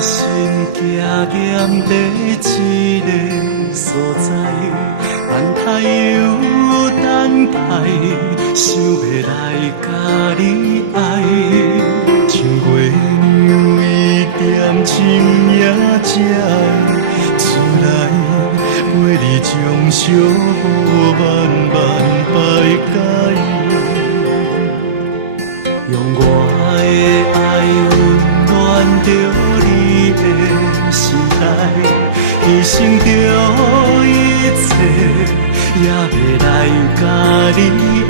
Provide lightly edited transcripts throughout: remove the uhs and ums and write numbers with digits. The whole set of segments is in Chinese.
心行咸在一个所在，安排又等待，想要来甲你爱，像月亮一点深夜才会出来，陪你将小雨慢慢排解。用我的爱温暖着你的心内，牺牲着一切，也要来甲你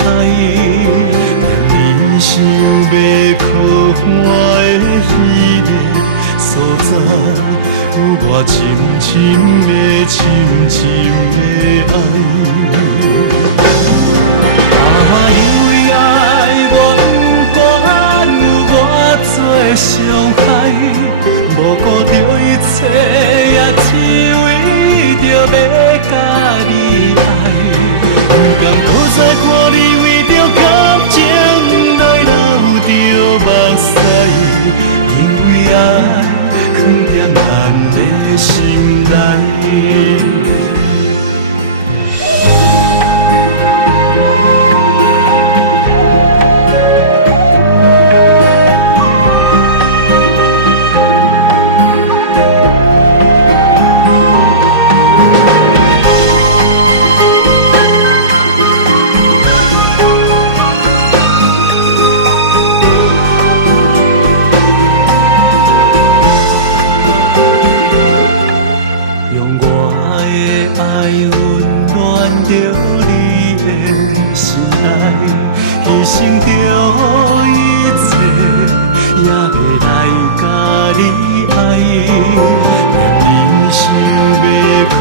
爱。让你想要靠岸的彼个所在，有我深深的、深深的爱。因为爱我。做伤害，无顾着一切，也只为着要甲你爱。不甘搁再看你为着感情来流着目屎，因为爱藏在咱的心内。牺牲着一切，也要来甲你爱。让你想要靠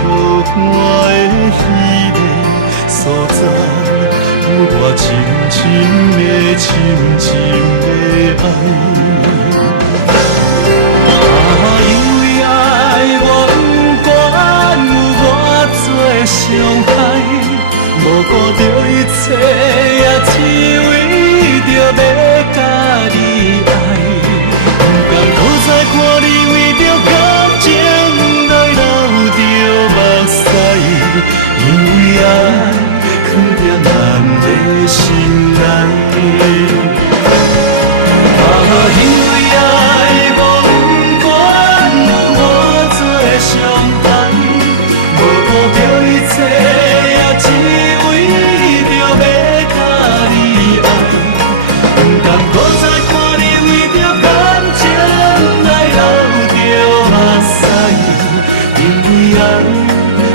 岸的彼个所在，有我深深的、深深的爱。因为爱我，不管有偌多伤害。无顾着一切，也只为着要甲你爱。不甘搁再看你为着感情来流着目屎，因为爱藏在咱的心内。因为爱无管有偌多伤害，无顾着一切。只为着要甲你爱，不甘搁再看你为着感情来流着目屎，因为爱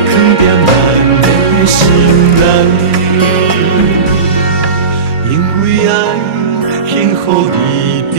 藏在咱的心内，因为爱幸福一定。